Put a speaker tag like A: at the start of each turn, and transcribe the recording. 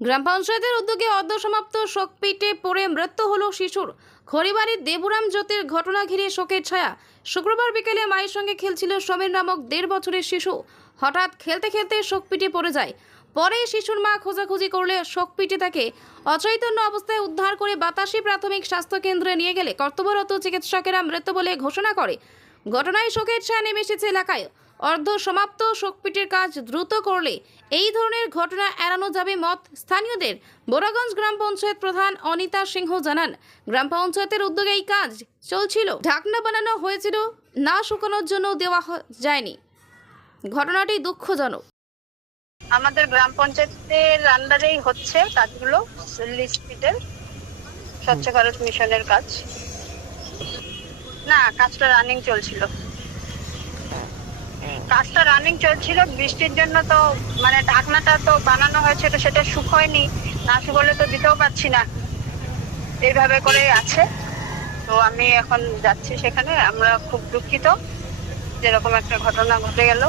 A: গ্রাম পঞ্চায়েতের উদ্যোগে অর্ধসমাপ্ত শোকপিটে পড়ে মৃত্যু হলো শিশুর। খড়িবাড়ির দেবুরাম জ্যোতির ঘটনা ঘিরে শোকের ছায়া। শুক্রবার বিকেলে মায়ের সঙ্গে খেলছিল সমীর নামক দেড় বছরের শিশু। হঠাৎ খেলতে খেলতে শোকপিটে পড়ে যায়। পরে শিশুর মা খোঁজাখুঁজি করলে শোকপিটে তাকে অচৈতন্য অবস্থায় উদ্ধার করে বাতাসি প্রাথমিক স্বাস্থ্য কেন্দ্রে নিয়ে গেলে কর্তব্যরত চিকিৎসকেরা মৃত বলে ঘোষণা করে। ঘটনায় শোকের ছায়া নেমে এসেছে এলাকায়। অর্ধ সমাপ্ত শোকপিটের কাজ দ্রুত করলে এই ধরনের ঘটনা এড়ানো যাবে মত স্থানীয়দের। বোরাগঞ্জ গ্রাম পঞ্চায়েত প্রধান অনিতা সিংহ জানান গ্রাম পঞ্চায়েতের উদ্যোগে এই কাজ চলছিল। ঢাকনা বানানো হয়েছিল না শুকানোর জন্য দেওয়া যায়নি। ঘটনাটি দুঃখজনক।
B: আমাদের গ্রাম পঞ্চায়েতের আন্ডারেই হচ্ছে কাজগুলো লিস্পিটের স্বচ্ছ ভারত মিশনের কাজ। না কাজটা রানিং চলছিল। কাজটা রানিং চলছিল বৃষ্টির জন্য তো মানে ঢাকনাটা তো বানানো হয়েছে তো সেটা শুকোয়নি না শুকোলে তো দিতেও পারছি না। এইভাবে করে আছে। তো আমি এখন যাচ্ছি সেখানে আমরা খুব দুঃখিত। যেরকম একটা ঘটনা ঘটে গেল।